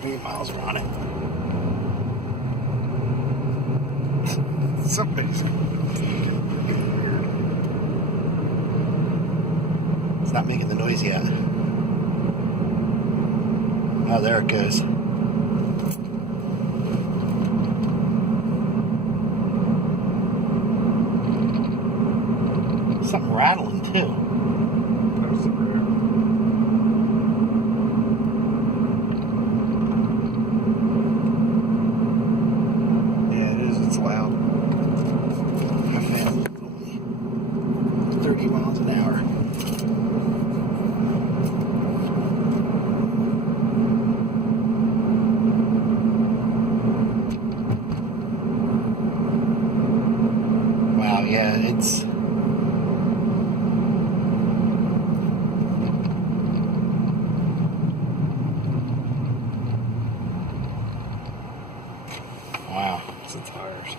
how many miles are on it. Somebody's weird. It's not making the noise yet. Oh, there it goes. Something rattling too. There's the rear. Yeah, it is. It's loud. How fast is it? Only 30 miles an hour. Wow, yeah, it's... Wow. It's the tires.